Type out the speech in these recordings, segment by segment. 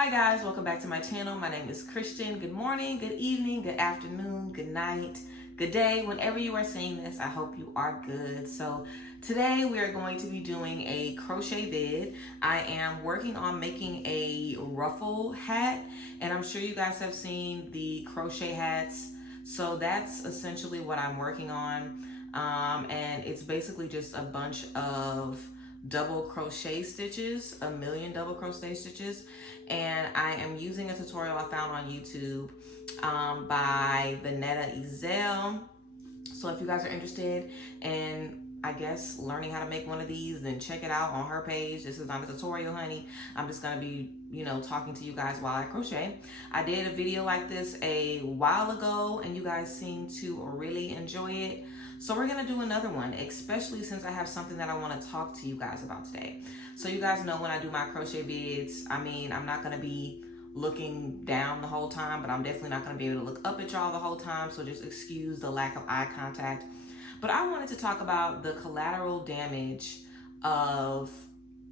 Hi guys, welcome back to my channel. My name is Christian. Good morning, good evening, good afternoon, good night, good day. Whenever you are seeing this, I hope you are good. So today we are going to be doing a crochet vid. I am working on making a ruffle hat, and I'm sure you guys have seen the crochet hats. So that's essentially what I'm working on. And it's basically just a bunch of double crochet stitches, a million double crochet stitches, and I am using a tutorial I found on YouTube by Vanetta Ezel. So if you guys are interested in, I guess, learning how to make one of these, then check it out on her page. This is not a tutorial, honey. I'm just gonna be, talking to you guys while I crochet. I did a video like this a while ago and you guys seem to really enjoy it. So we're gonna do another one, especially since I have something that I wanna talk to you guys about today. So you guys know when I do my crochet vids, I'm not gonna be looking down the whole time, but I'm definitely not gonna be able to look up at y'all the whole time, so just excuse the lack of eye contact. But I wanted to talk about the collateral damage of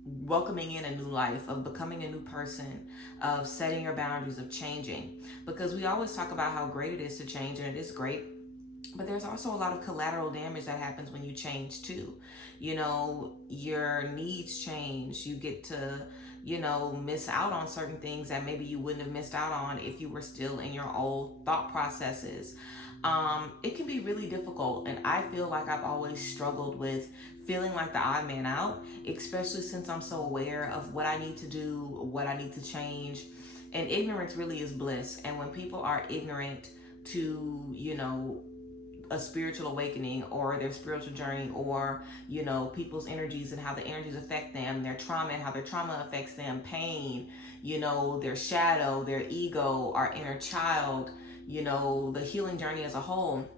welcoming in a new life, of becoming a new person, of setting your boundaries, of changing. Because we always talk about how great it is to change, and it is great. But there's also a lot of collateral damage that happens when you change too. Your needs change. You get to, miss out on certain things that maybe you wouldn't have missed out on if you were still in your old thought processes. It can be really difficult, and I feel like I've always struggled with feeling like the odd man out, especially since I'm so aware of what I need to do, what I need to change. And ignorance really is bliss. And when people are ignorant to, a spiritual awakening or their spiritual journey, or people's energies and how the energies affect them, their trauma and how their trauma affects them, pain, their shadow, their ego, our inner child, the healing journey as a whole.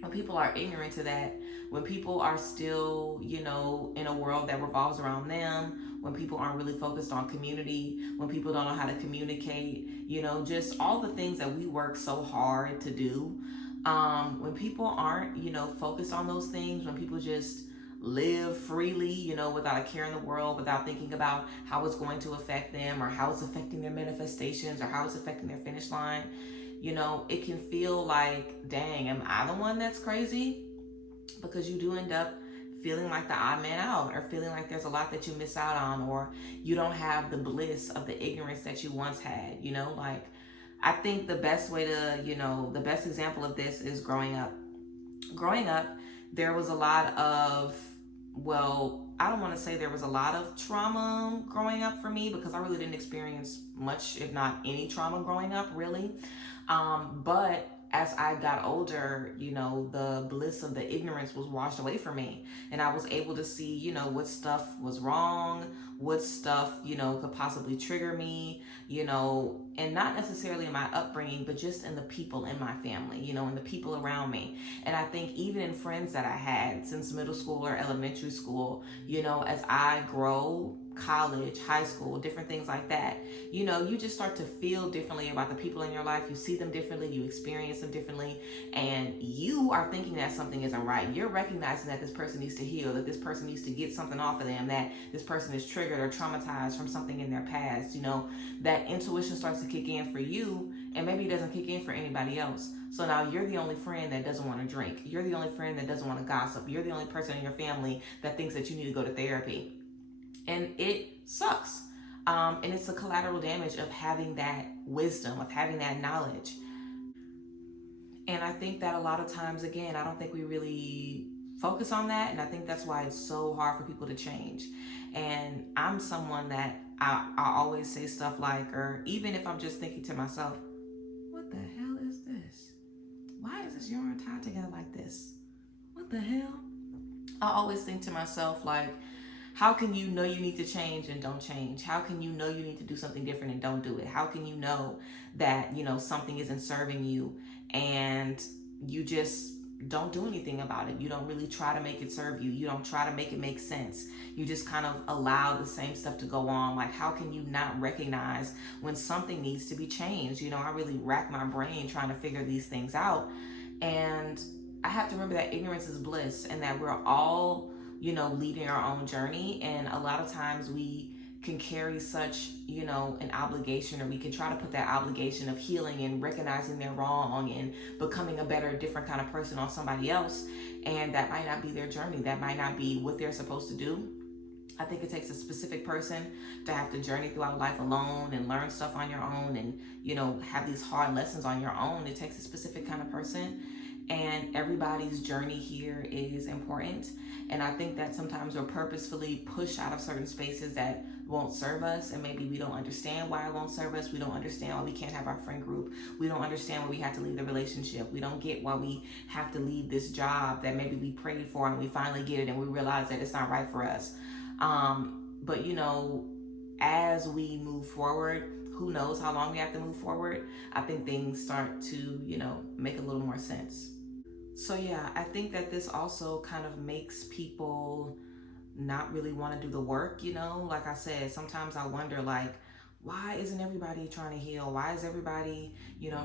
When people are ignorant to that, when people are still in a world that revolves around them, when people aren't really focused on community, when people don't know how to communicate, just all the things that we work so hard to do. When people aren't, focused on those things, when people just live freely, without a care in the world, without thinking about how it's going to affect them or how it's affecting their manifestations or how it's affecting their finish line, it can feel like, dang, am I the one that's crazy? Because you do end up feeling like the odd man out, or feeling like there's a lot that you miss out on, or you don't have the bliss of the ignorance that you once had, I think the best way to, the best example of this is growing up. Growing up, there was a lot of, I don't want to say there was a lot of trauma growing up for me, because I really didn't experience much, if not any trauma growing up, really. But as I got older, the bliss of the ignorance was washed away from me. And I was able to see, what stuff was wrong, what stuff, could possibly trigger me, and not necessarily in my upbringing, but just in the people in my family, and the people around me. And I think even in friends that I had since middle school or elementary school, as I grow, college, high school, different things like that, you just start to feel differently about the people in your life. You see them differently, you experience them differently, and you are thinking that something isn't right. You're recognizing that this person needs to heal, that this person needs to get something off of them, that this person is triggered or traumatized from something in their past. That intuition starts to kick in for you, and maybe it doesn't kick in for anybody else. So now you're the only friend that doesn't want to drink. You're the only friend that doesn't want to gossip. You're the only person in your family that thinks that you need to go to therapy. And it sucks. And it's the collateral damage of having that wisdom, of having that knowledge. And I think that a lot of times, again, I don't think we really focus on that. And I think that's why it's so hard for people to change. And I'm someone that I always say stuff like, or even if I'm just thinking to myself, what the hell is this? Why is this yarn tied together like this? What the hell? I always think to myself, like, how can you know you need to change and don't change? How can you know you need to do something different and don't do it? How can you know that, something isn't serving you and you just don't do anything about it? You don't really try to make it serve you. You don't try to make it make sense. You just kind of allow the same stuff to go on. Like, how can you not recognize when something needs to be changed? I really rack my brain trying to figure these things out. And I have to remember that ignorance is bliss, and that we're all leading our own journey. And a lot of times we can carry such, an obligation, or we can try to put that obligation of healing and recognizing they're wrong and becoming a better, different kind of person on somebody else. And that might not be their journey. That might not be what they're supposed to do. I think it takes a specific person to have to journey throughout life alone and learn stuff on your own and, have these hard lessons on your own. It takes a specific kind of person. And everybody's journey here is important. And I think that sometimes we're purposefully pushed out of certain spaces that won't serve us. And maybe we don't understand why it won't serve us. We don't understand why we can't have our friend group. We don't understand why we have to leave the relationship. We don't get why we have to leave this job that maybe we prayed for and we finally get it and we realize that it's not right for us. But as we move forward, who knows how long we have to move forward, I think things start to, make a little more sense. So yeah, I think that this also kind of makes people not really want to do the work, like I said, sometimes I wonder, like, why isn't everybody trying to heal? Why is everybody,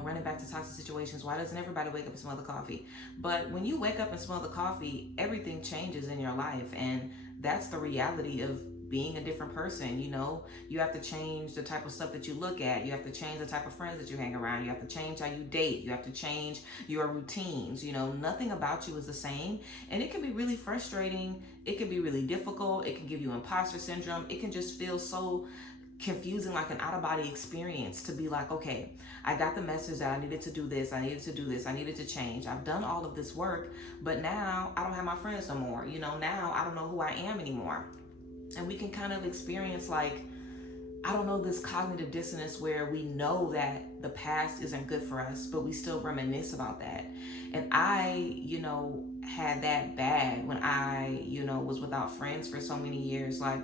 running back to toxic situations? Why doesn't everybody wake up and smell the coffee? But when you wake up and smell the coffee, everything changes in your life. And that's the reality of being a different person. You have to change the type of stuff that you look at. You have to change the type of friends that you hang around. You have to change how you date. You have to change your routines. Nothing about you is the same. And it can be really frustrating. It can be really difficult. It can give you imposter syndrome. It can just feel so confusing, like an out-of-body experience, to be like, okay, I got the message that I needed to do this, I needed to do this, I needed to change. I've done all of this work, but now I don't have my friends no more. Now I don't know who I am anymore. And we can kind of experience, like, I don't know, this cognitive dissonance where we know that the past isn't good for us, but we still reminisce about that. And I, had that bad when I, was without friends for so many years. Like,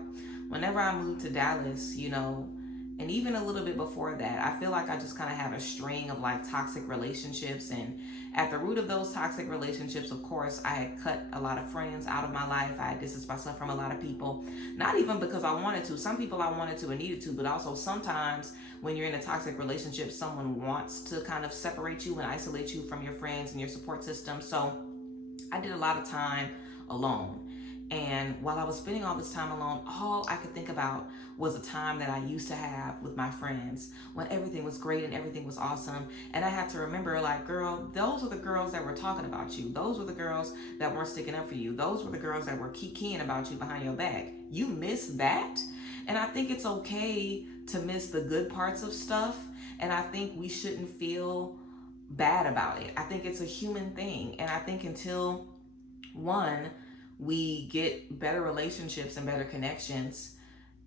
whenever I moved to Dallas, and even a little bit before that, I feel like I just kind of had a string of like toxic relationships. And at the root of those toxic relationships, of course, I had cut a lot of friends out of my life. I had distanced myself from a lot of people, not even because I wanted to. Some people I wanted to and needed to, but also sometimes when you're in a toxic relationship, someone wants to kind of separate you and isolate you from your friends and your support system. So I did a lot of time alone. And while I was spending all this time alone, all I could think about was a time that I used to have with my friends when everything was great and everything was awesome. And I had to remember, like, girl, those were the girls that were talking about you. Those were the girls that weren't sticking up for you. Those were the girls that were keying about you behind your back. You missed that. And I think it's okay to miss the good parts of stuff. And I think we shouldn't feel bad about it. I think it's a human thing. And I think until, one, we get better relationships and better connections,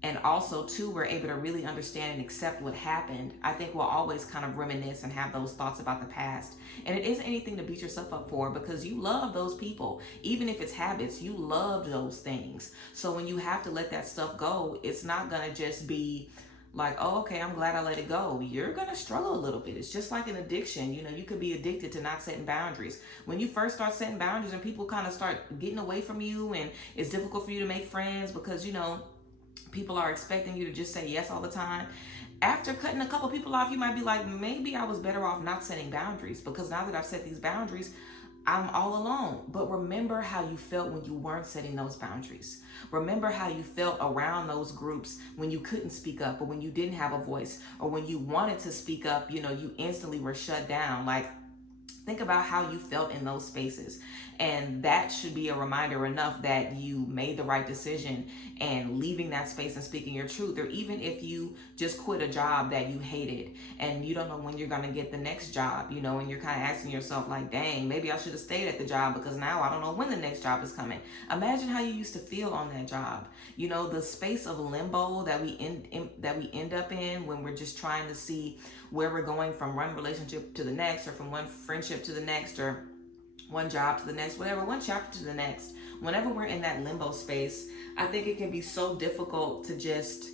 and also two, we're able to really understand and accept what happened, I think we'll always kind of reminisce and have those thoughts about the past. And it isn't anything to beat yourself up for, because you love those people. Even if it's habits, you loved those things. So when you have to let that stuff go, it's not gonna just be like, oh, okay, I'm glad I let it go. You're gonna struggle a little bit. It's just like an addiction. You could be addicted to not setting boundaries. When you first start setting boundaries and people kind of start getting away from you, and it's difficult for you to make friends because, people are expecting you to just say yes all the time. After cutting a couple people off, you might be like, maybe I was better off not setting boundaries, because now that I've set these boundaries, I'm all alone. But remember how you felt when you weren't setting those boundaries. Remember how you felt around those groups when you couldn't speak up, or when you didn't have a voice, or when you wanted to speak up, you instantly were shut down. Like, think about how you felt in those spaces. And that should be a reminder enough that you made the right decision and leaving that space and speaking your truth. Or even if you just quit a job that you hated and you don't know when you're going to get the next job, and you're kind of asking yourself like, dang, maybe I should have stayed at the job because now I don't know when the next job is coming. Imagine how you used to feel on that job. The space of limbo that we end up in when we're just trying to see where we're going from one relationship to the next, or from one friendship to the next, or one job to the next, whatever, one chapter to the next. Whenever we're in that limbo space, I think it can be so difficult to just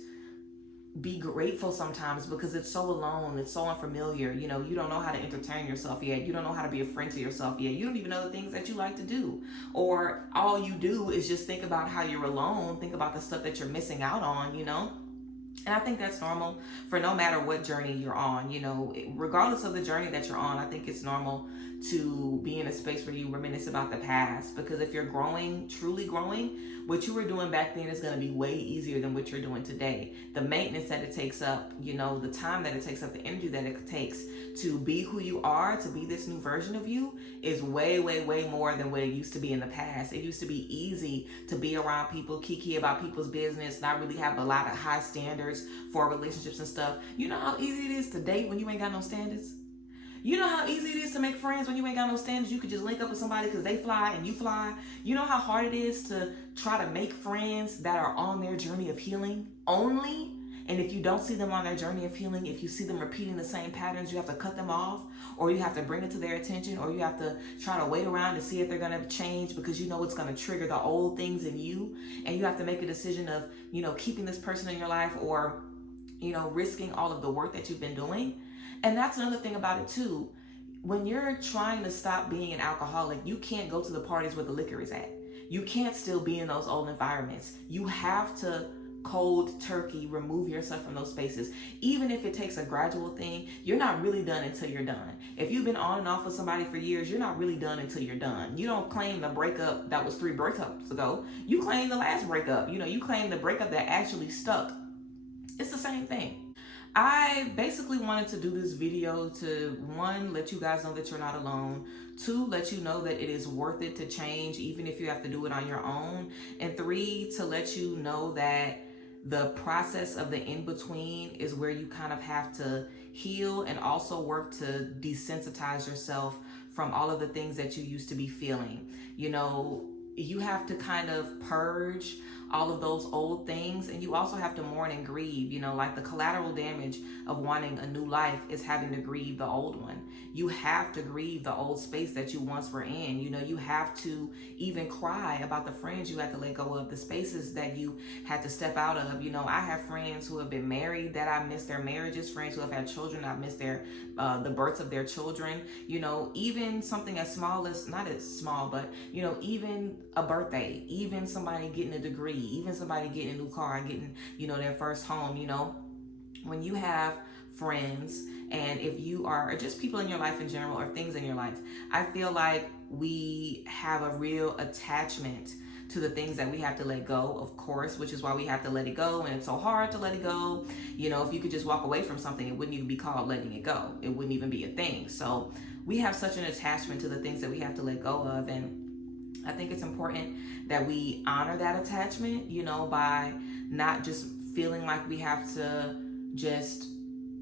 be grateful sometimes, because it's so alone, it's so unfamiliar. You don't know how to entertain yourself yet. You don't know how to be a friend to yourself yet. You don't even know the things that you like to do. Or all you do is just think about how you're alone, think about the stuff that you're missing out on, And I think that's normal for no matter what journey you're on, regardless of the journey that you're on. I think it's normal to be in a space where you reminisce about the past. Because if you're growing, truly growing, what you were doing back then is going to be way easier than what you're doing today. The maintenance that it takes up, you know, the time that it takes up, the energy that it takes to be who you are, to be this new version of you, is way, way, way more than what it used to be in the past. It used to be easy to be around people, kiki about people's business, not really have a lot of high standards for relationships and stuff. You know how easy it is to date when you ain't got no standards? You know how easy it is to make friends when you ain't got no standards? You could just link up with somebody because they fly and you fly. You know how hard it is to try to make friends that are on their journey of healing only? And if you don't see them on their journey of healing, if you see them repeating the same patterns, you have to cut them off, or you have to bring it to their attention, or you have to try to wait around to see if they're going to change because you know it's going to trigger the old things in you. And you have to make a decision of, you know, keeping this person in your life or, you know, risking all of the work that you've been doing. And that's another thing about it too. When you're trying to stop being an alcoholic, you can't go to the parties where the liquor is at. You can't still be in those old environments. You have to cold turkey remove yourself from those spaces. Even if it takes a gradual thing, you're not really done until you're done. If you've been on and off with somebody for years, you're not really done until you're done. You don't claim the breakup that was 3 breakups ago. You claim the last breakup. You know, you claim the breakup that actually stuck. It's the same thing. I basically wanted to do this video to, 1, let you guys know that you're not alone, 2, let you know that it is worth it to change even if you have to do it on your own, and 3, to let you know that the process of the in-between is where you kind of have to heal and also work to desensitize yourself from all of the things that you used to be feeling. You know, you have to kind of purge all of those old things, and you also have to mourn and grieve. You know, like the collateral damage of wanting a new life is having to grieve the old one. You have to grieve the old space that you once were in. You know, you have to even cry about the friends you had to let go of, the spaces that you had to step out of. You know, I have friends who have been married that I miss their marriages, friends who have had children, I miss their the births of their children. You know, even something as small as, not as small, but, you know, even a birthday, even somebody getting a degree, even somebody getting a new car, getting, you know, their first home. You know, when you have friends, and if you are, or just people in your life in general, or things in your life, I feel like we have a real attachment to the things that we have to let go, of course, which is why we have to let it go, and it's so hard to let it go. You know, if you could just walk away from something, it wouldn't even be called letting it go. It wouldn't even be a thing. So we have such an attachment to the things that we have to let go of, and I think it's important that we honor that attachment, you know, by not just feeling like we have to just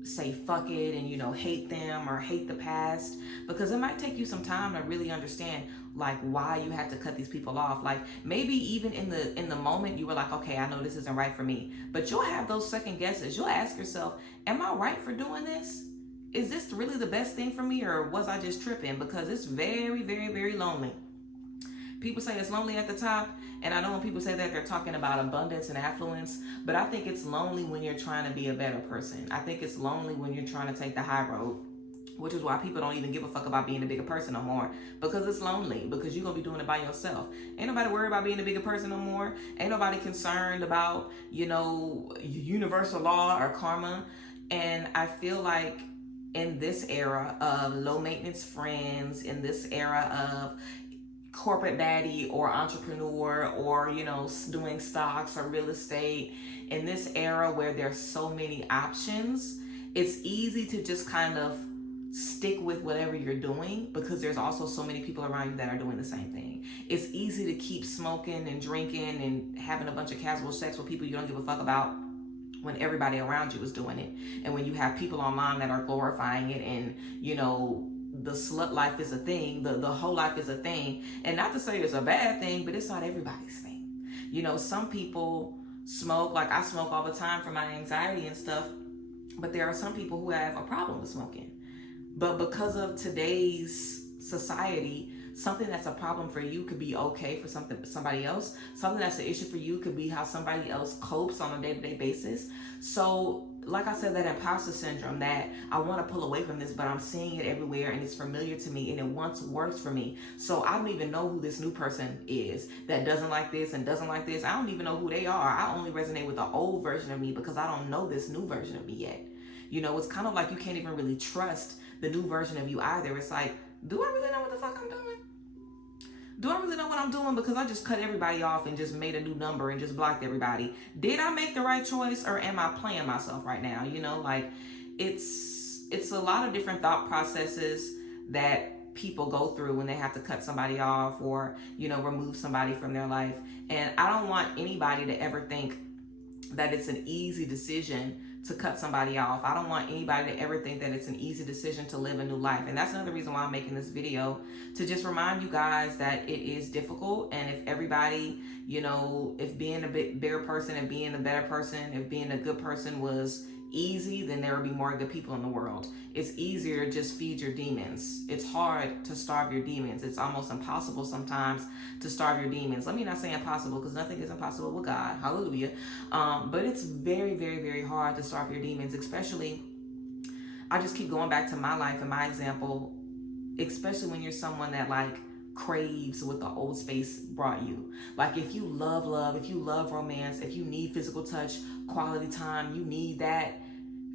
say fuck it and, you know, hate them or hate the past, because it might take you some time to really understand like why you had to cut these people off. Like maybe even in the moment you were like, okay, I know this isn't right for me, but you'll have those second guesses. You'll ask yourself, am I right for doing this? Is this really the best thing for me, or was I just tripping? Because it's very, very, very lonely. People say it's lonely at the top, and I know when people say that, they're talking about abundance and affluence, but I think it's lonely when you're trying to be a better person. I think it's lonely when you're trying to take the high road, which is why people don't even give a fuck about being a bigger person no more, because it's lonely, because you're gonna be doing it by yourself. Ain't nobody worried about being a bigger person no more. Ain't nobody concerned about, you know, universal law or karma. And I feel like in this era of low maintenance friends, in this era of corporate baddie or entrepreneur, or, you know, doing stocks or real estate, in this era where there's so many options, it's easy to just kind of stick with whatever you're doing, because there's also so many people around you that are doing the same thing. It's easy to keep smoking and drinking and having a bunch of casual sex with people you don't give a fuck about when everybody around you is doing it. And when you have people online that are glorifying it, and, you know, the slut life is a thing, the whole life is a thing. And not to say it's a bad thing, but it's not everybody's thing. You know, some people smoke, like I smoke all the time for my anxiety and stuff, but there are some people who have a problem with smoking. But because of today's society, something that's a problem for you could be okay for somebody else. Something that's an issue for you could be how somebody else copes on a day-to-day basis. So like I said, that imposter syndrome, that I want to pull away from this, but I'm seeing it everywhere and it's familiar to me and it once worked for me. So I don't even know who this new person is that doesn't like this and doesn't like this. I don't even know who they are. I only resonate with the old version of me because I don't know this new version of me yet. You know, it's kind of like you can't even really trust the new version of you either. It's like do I really know what the fuck I'm doing? Do I really know what I'm doing? Because I just cut everybody off and just made a new number and just blocked everybody. Did I make the right choice, or am I playing myself right now? You know, like it's a lot of different thought processes that people go through when they have to cut somebody off or, you know, remove somebody from their life. And I don't want anybody to ever think that it's an easy decision to cut somebody off. I don't want anybody to ever think that it's an easy decision to live a new life. And that's another reason why I'm making this video, to just remind you guys that it is difficult. And if everybody, you know, if being a bit bigger person and being a better person, if being a good person was easy, then there would be more good people in the world. It's easier to just feed your demons. It's hard to starve your demons. It's almost impossible sometimes to starve your demons. Let me not say impossible, because nothing is impossible with God. Hallelujah. But it's very, very, very hard to starve your demons, especially, I just keep going back to my life and my example, especially when you're someone that like craves what the old space brought you. Like if you love love, if you love romance, if you need physical touch, quality time, you need that,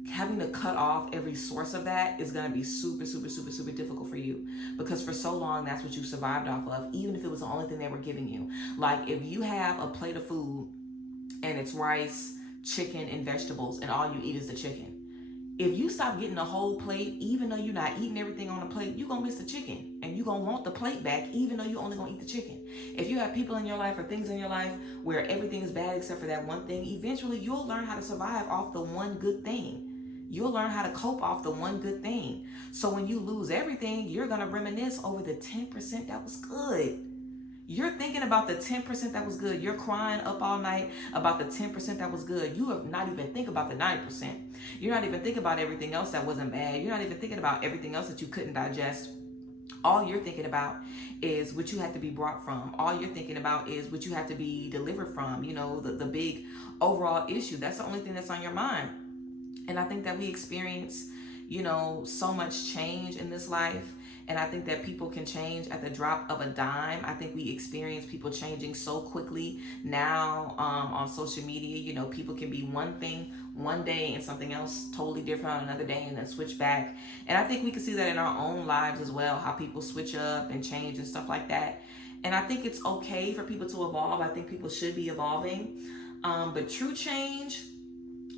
having to cut off every source of that is going to be super, super, super, super difficult for you, because for so long that's what you survived off of, even if it was the only thing they were giving you. Like if you have a plate of food and it's rice, chicken, and vegetables, and all you eat is the chicken, if you stop getting the whole plate, even though you're not eating everything on the plate, you're going to miss the chicken, and you're going to want the plate back, even though you're only going to eat the chicken. If you have people in your life or things in your life where everything is bad except for that one thing, eventually you'll learn how to survive off the one good thing. You'll learn how to cope off the one good thing. So when you lose everything, you're going to reminisce over the 10% that was good. You're thinking about the 10% that was good. You're crying up all night about the 10% that was good. You have not even think about the 90%. You're not even thinking about everything else that wasn't bad. You're not even thinking about everything else that you couldn't digest. All you're thinking about is what you had to be brought from. All you're thinking about is what you had to be delivered from. You know, the big overall issue. That's the only thing that's on your mind. And I think that we experience, you know, so much change in this life. And I think that people can change at the drop of a dime. I think we experience people changing so quickly now on social media. You know, people can be one thing one day and something else totally different on another day, and then switch back. And I think we can see that in our own lives as well, how people switch up and change and stuff like that. And I think it's okay for people to evolve. I think people should be evolving. But true change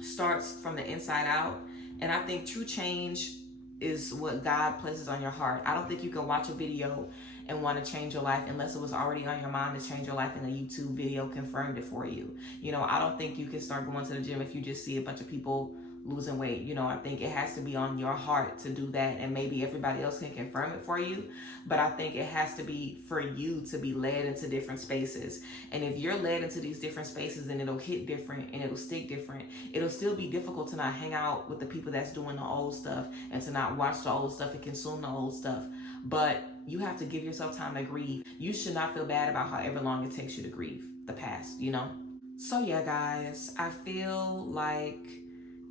starts from the inside out. And I think true change is what God places on your heart. I don't think you can watch a video and want to change your life unless it was already on your mind to change your life and a YouTube video confirmed it for you. You know, I don't think you can start going to the gym if you just see a bunch of people losing weight. You know, I think it has to be on your heart to do that, and maybe everybody else can confirm it for you, but I think it has to be for you to be led into different spaces. And if you're led into these different spaces, then it'll hit different and it'll stick different. It'll still be difficult to not hang out with the people that's doing the old stuff and to not watch the old stuff and consume the old stuff, but you have to give yourself time to grieve. You should not feel bad about however long it takes you to grieve the past, you know? So yeah, guys, I feel like,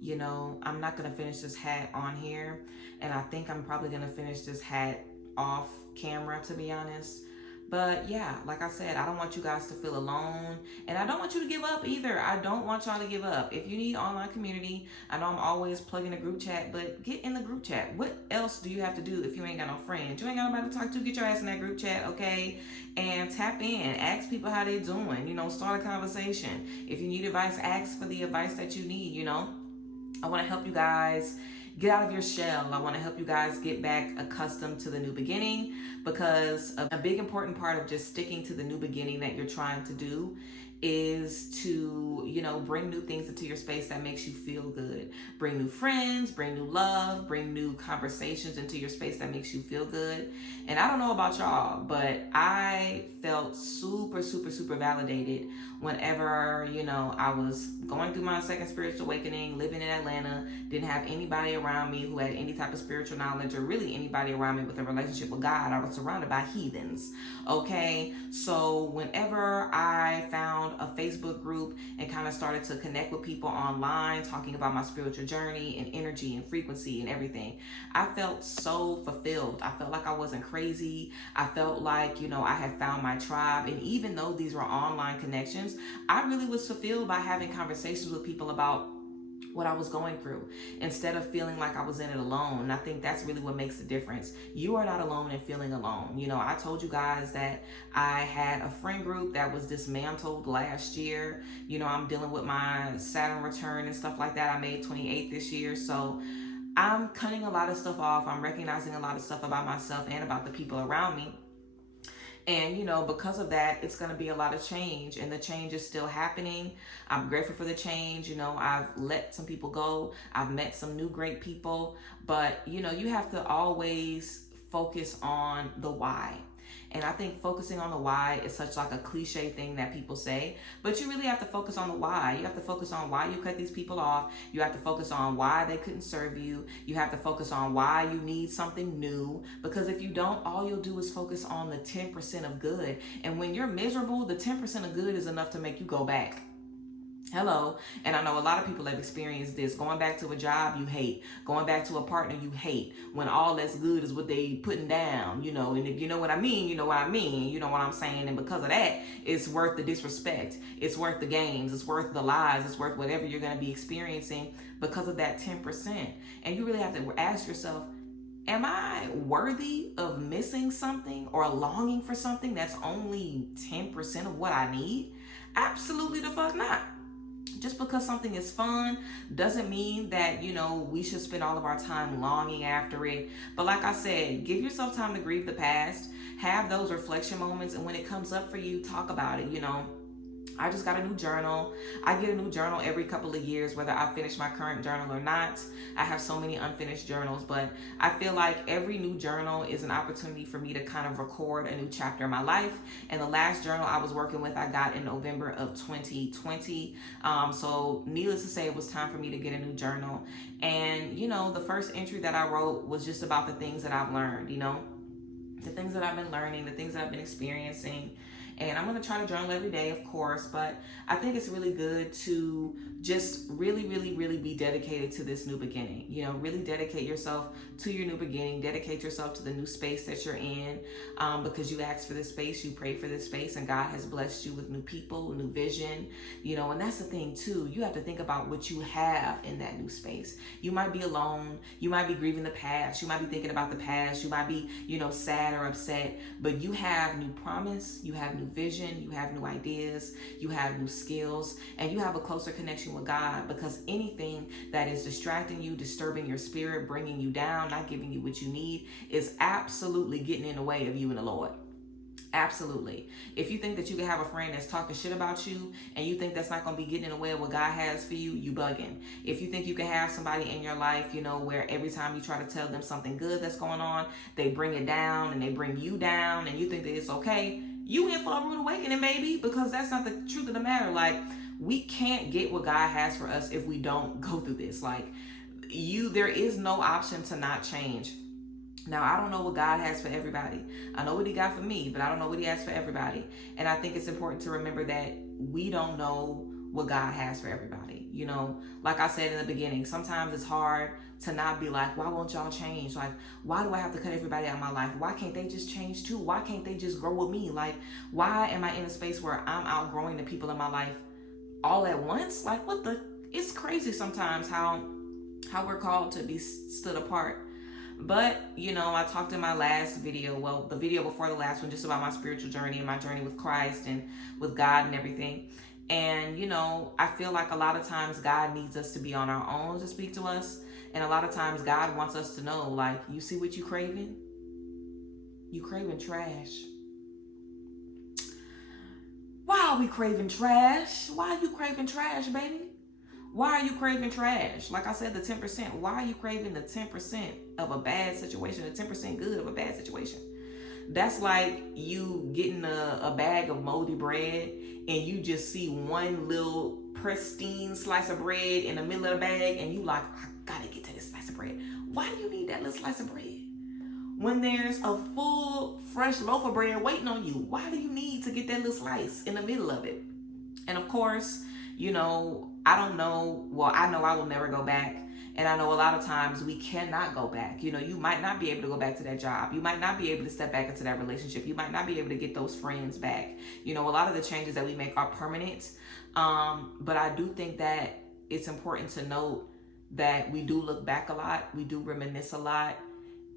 you know, I'm not going to finish this hat on here. And I think I'm probably going to finish this hat off camera, to be honest. But yeah, like I said, I don't want you guys to feel alone. And I don't want you to give up either. I don't want y'all to give up. If you need online community, I know I'm always plugging a group chat, but get in the group chat. What else do you have to do if you ain't got no friends? You ain't got nobody to talk to. Get your ass in that group chat, okay? And tap in. Ask people how they doing. You know, start a conversation. If you need advice, ask for the advice that you need, you know? I want to help you guys get out of your shell. I want to help you guys get back accustomed to the new beginning, because a big important part of just sticking to the new beginning that you're trying to do is to, you know, bring new things into your space that makes you feel good. Bring new friends, bring new love, bring new conversations into your space that makes you feel good. And I don't know about y'all, but I felt super, super, super validated whenever, you know, I was going through my second spiritual awakening, living in Atlanta, didn't have anybody around me who had any type of spiritual knowledge or really anybody around me with a relationship with God. I was surrounded by heathens, okay? So whenever I found a Facebook group and kind of started to connect with people online, talking about my spiritual journey and energy and frequency and everything, I felt so fulfilled. I felt like I wasn't crazy. I felt like, you know, I had found my tribe. And even though these were online connections, I really was fulfilled by having conversations with people about what I was going through instead of feeling like I was in it alone. And I think that's really what makes the difference. You are not alone in feeling alone. You know, I told you guys that I had a friend group that was dismantled last year. You know, I'm dealing with my Saturn return and stuff like that. I made 28 this year. So I'm cutting a lot of stuff off. I'm recognizing a lot of stuff about myself and about the people around me. And, you know, because of that, it's going to be a lot of change, and the change is still happening. I'm grateful for the change. You know, I've let some people go. I've met some new great people, but, you know, you have to always focus on the why. And I think focusing on the why is such like a cliche thing that people say, but you really have to focus on the why. You have to focus on why you cut these people off. You have to focus on why they couldn't serve you. You have to focus on why you need something new, because if you don't, all you'll do is focus on the 10% of good. And when you're miserable, the 10% of good is enough to make you go back. Hello. And I know a lot of people have experienced this, going back to a job you hate, going back to a partner you hate, when all that's good is what they putting down, you know. And if you know what I mean, you know what I mean, you know what I'm saying. And because of that, it's worth the disrespect. It's worth the games. It's worth the lies. It's worth whatever you're going to be experiencing because of that 10%. And you really have to ask yourself, am I worthy of missing something or longing for something that's only 10% of what I need? Absolutely the fuck not. Just because something is fun doesn't mean that, you know, we should spend all of our time longing after it. But like I said, give yourself time to grieve the past, have those reflection moments, and when it comes up for you, talk about it. You know, I just got a new journal. I get a new journal every couple of years, whether I finish my current journal or not. I have so many unfinished journals, but I feel like every new journal is an opportunity for me to kind of record a new chapter in my life. And the last journal I was working with, I got in November of 2020. So needless to say, it was time for me to get a new journal. And, you know, the first entry that I wrote was just about the things that I've learned, you know, the things that I've been learning, the things that I've been experiencing. And I'm going to try to journal every day, of course, but I think it's really good to just really be dedicated to this new beginning. You know, really dedicate yourself to your new beginning, dedicate yourself to the new space that you're in, because you asked for this space, you prayed for this space, and God has blessed you with new people, new vision, you know. And that's the thing too. You have to think about what you have in that new space. You might be alone. You might be grieving the past. You might be thinking about the past. You might be, you know, sad or upset, but you have new promise. You have new vision. You have new ideas. You have new skills, and you have a closer connection with God, because anything that is distracting you, disturbing your spirit, bringing you down, not giving you what you need, is absolutely getting in the way of you and the Lord. Absolutely. If you think that you can have a friend that's talking shit about you and you think that's not going to be getting in the way of what God has for you, you bugging. If you think you can have somebody in your life, you know, where every time you try to tell them something good that's going on, they bring it down and they bring you down, and you think that it's okay, you in for a rude awakening, baby, because that's not the truth of the matter. Like, we can't get what God has for us if we don't go through this. Like, there is no option to not change. Now, I don't know what God has for everybody. I know what he got for me, but I don't know what he has for everybody. And I think it's important to remember that we don't know what God has for everybody. You know, like I said in the beginning, sometimes it's hard to not be like, why won't y'all change? Like, why do I have to cut everybody out of my life? Why can't they just change too? Why can't they just grow with me? Like, why am I in a space where I'm outgrowing the people in my life all at once? Like, what the? It's crazy sometimes how we're called to be stood apart. But, you know, I talked in my last video, well, the video before the last one, just about my spiritual journey and my journey with Christ and with God and everything. And, you know, I feel like a lot of times God needs us to be on our own to speak to us. And a lot of times God wants us to know, like, you see what you craving? You craving trash. Why are we craving trash? Why are you craving trash, baby? Why are you craving trash? Like I said, the 10%. Why are you craving the 10% of a bad situation, the 10% good of a bad situation? That's like you getting a bag of moldy bread and you just see one little pristine slice of bread in the middle of the bag and you like, I gotta get to this slice of bread. Why do you need that little slice of bread? When there's a full, fresh loaf of bread waiting on you, why do you need to get that little slice in the middle of it? And of course, you know, I don't know. Well, I know I will never go back. And I know a lot of times we cannot go back. You know, you might not be able to go back to that job. You might not be able to step back into that relationship. You might not be able to get those friends back. You know, a lot of the changes that we make are permanent. But I do think that it's important to note that we do look back a lot, we do reminisce a lot.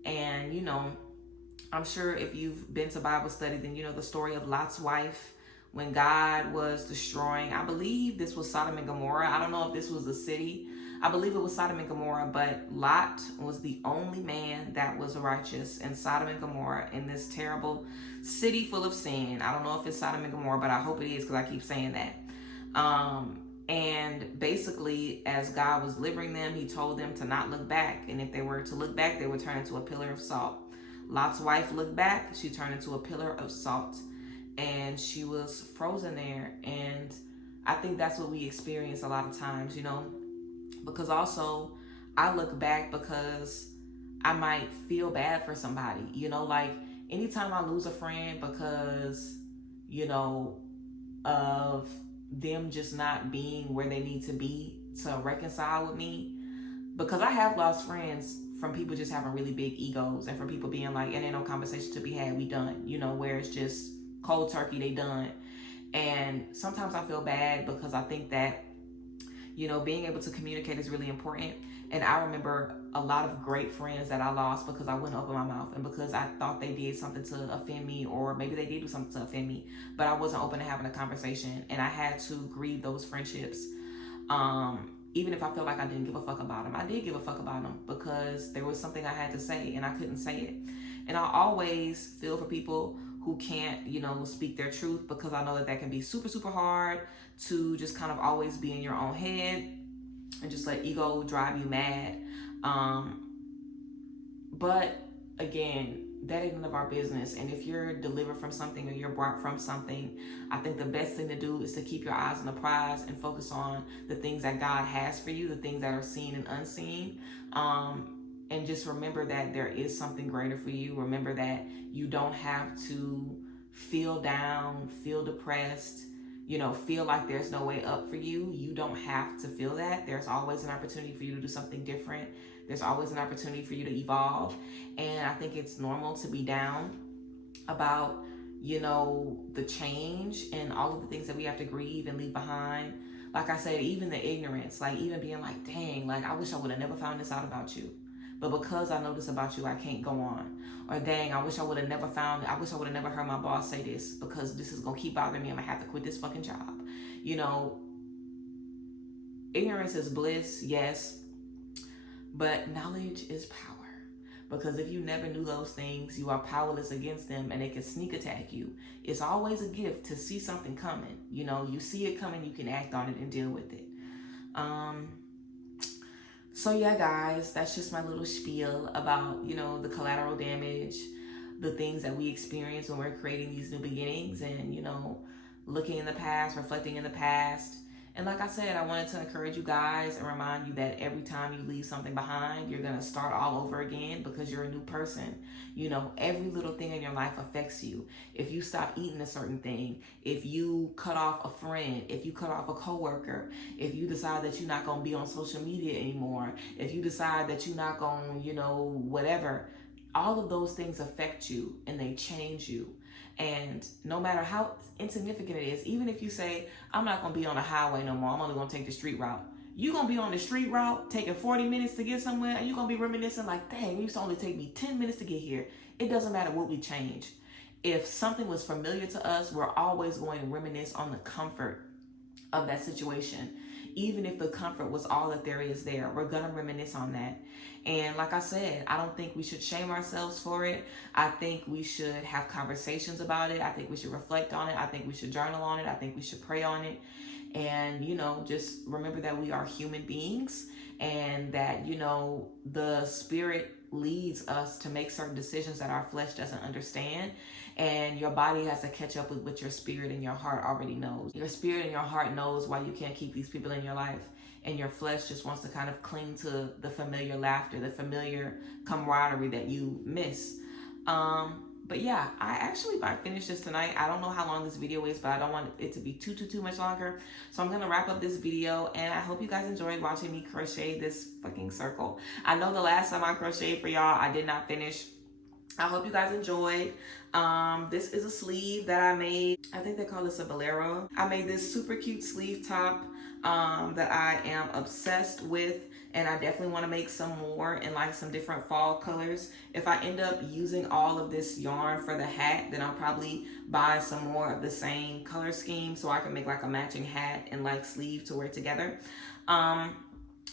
And you know, I'm sure if you've been to Bible study, then you know the story of Lot's wife when God was destroying, I believe this was Sodom and Gomorrah. I don't know if this was a city. I believe it was Sodom and Gomorrah, but Lot was the only man that was righteous in Sodom and Gomorrah, in this terrible city full of sin. I don't know if it's Sodom and Gomorrah, but I hope it is, because I keep saying that. And basically, as God was delivering them, he told them to not look back. And if they were to look back, they would turn into a pillar of salt. Lot's wife looked back. She turned into a pillar of salt. And she was frozen there. And I think that's what we experience a lot of times, you know. Because also, I look back because I might feel bad for somebody. You know, like anytime I lose a friend because, you know, of them just not being where they need to be to reconcile with me, because I have lost friends from people just having really big egos, and from people being like, it ain't no conversation to be had, we done, you know, where it's just cold turkey, they done. And sometimes I feel bad because I think that, you know, being able to communicate is really important. And I remember a lot of great friends that I lost because I wouldn't open my mouth, and because I thought they did something to offend me, or maybe they did do something to offend me, but I wasn't open to having a conversation. And I had to grieve those friendships. Even if I felt like I didn't give a fuck about them, I did give a fuck about them, because there was something I had to say and I couldn't say it. And I always feel for people who can't, you know, speak their truth, because I know that that can be super, super hard to just kind of always be in your own head and just let ego drive you mad. But again, that ain't none of our business. And if you're delivered from something or you're brought from something, I think the best thing to do is to keep your eyes on the prize and focus on the things that God has for you, the things that are seen and unseen. And just remember that there is something greater for you. Remember that you don't have to feel down, feel depressed, you know, feel like there's no way up for you. You don't have to feel that. There's always an opportunity for you to do something different. There's always an opportunity for you to evolve. And I think it's normal to be down about, you know, the change and all of the things that we have to grieve and leave behind. Like I said, even the ignorance, like even being like, dang, like I wish I would have never found this out about you. But because I know this about you, I can't go on. Or dang, I wish I would have never heard my boss say this, because this is going to keep bothering me. I'm going to have to quit this fucking job. You know, ignorance is bliss, yes. But knowledge is power. Because if you never knew those things, you are powerless against them, and they can sneak attack you. It's always a gift to see something coming. You know, you see it coming, you can act on it and deal with it. So yeah, guys, that's just my little spiel about, you know, the collateral damage, the things that we experience when we're creating these new beginnings, and, you know, looking in the past, reflecting in the past. And like I said, I wanted to encourage you guys and remind you that every time you leave something behind, you're going to start all over again, because you're a new person. You know, every little thing in your life affects you. If you stop eating a certain thing, if you cut off a friend, if you cut off a coworker, if you decide that you're not going to be on social media anymore, if you decide that you're not going, you know, whatever, all of those things affect you and they change you. And no matter how insignificant it is, even if you say, I'm not going to be on the highway no more, I'm only going to take the street route. You're going to be on the street route taking 40 minutes to get somewhere, and you're going to be reminiscing like, dang, it used to only take me 10 minutes to get here. It doesn't matter what we change. If something was familiar to us, we're always going to reminisce on the comfort of that situation. Even if the comfort was all that there is there, we're going to reminisce on that. And like I said, I don't think we should shame ourselves for it. I think we should have conversations about it. I think we should reflect on it. I think we should journal on it. I think we should pray on it. And, you know, just remember that we are human beings, and that, you know, the spirit leads us to make certain decisions that our flesh doesn't understand. And your body has to catch up with what your spirit and your heart already knows. Your spirit and your heart knows why you can't keep these people in your life. And your flesh just wants to kind of cling to the familiar laughter, the familiar camaraderie that you miss. But yeah, I actually might finish this tonight. I don't know how long this video is, but I don't want it to be too much longer. So I'm going to wrap up this video, and I hope you guys enjoyed watching me crochet this fucking circle. I know the last time I crocheted for y'all, I did not finish I hope you guys enjoyed. This is a sleeve that I made. I think they call this a bolero. I made this super cute sleeve top that I am obsessed with, and I definitely want to make some more in like some different fall colors. If I end up using all of this yarn for the hat, then I'll probably buy some more of the same color scheme so I can make like a matching hat and like sleeve to wear together.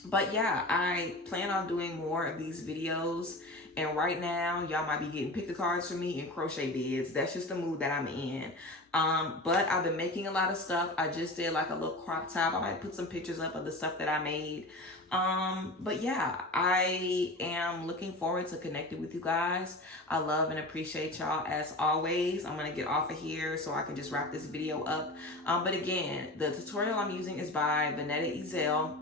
But yeah, I plan on doing more of these videos. And right now, y'all might be getting pick a cards from me and crochet bids. That's just the mood that I'm in. But I've been making a lot of stuff. I just did like a little crop top. I might put some pictures up of the stuff that I made. But yeah, I am looking forward to connecting with you guys. I love and appreciate y'all as always. I'm gonna get off of here so I can just wrap this video up. But again, the tutorial I'm using is by Vanetta Ezel.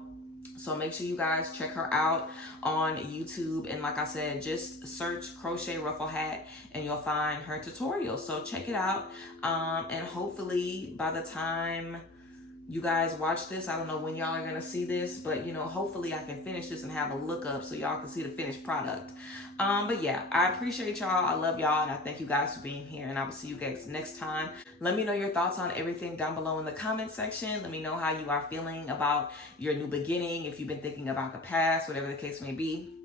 So make sure you guys check her out on YouTube. And like I said, just search crochet ruffle hat and you'll find her tutorial. So check it out. And hopefully by the time you guys watch this, I don't know when y'all are gonna see this, but you know, hopefully I can finish this and have a look up so y'all can see the finished product. But yeah, I appreciate y'all. I love y'all, and I thank you guys for being here, and I will see you guys next time. Let me know your thoughts on everything down below in the comment section. Let me know how you are feeling about your new beginning, if you've been thinking about the past, whatever the case may be.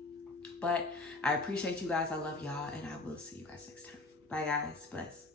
But I appreciate you guys. I love y'all, and I will see you guys next time. Bye guys. Bless.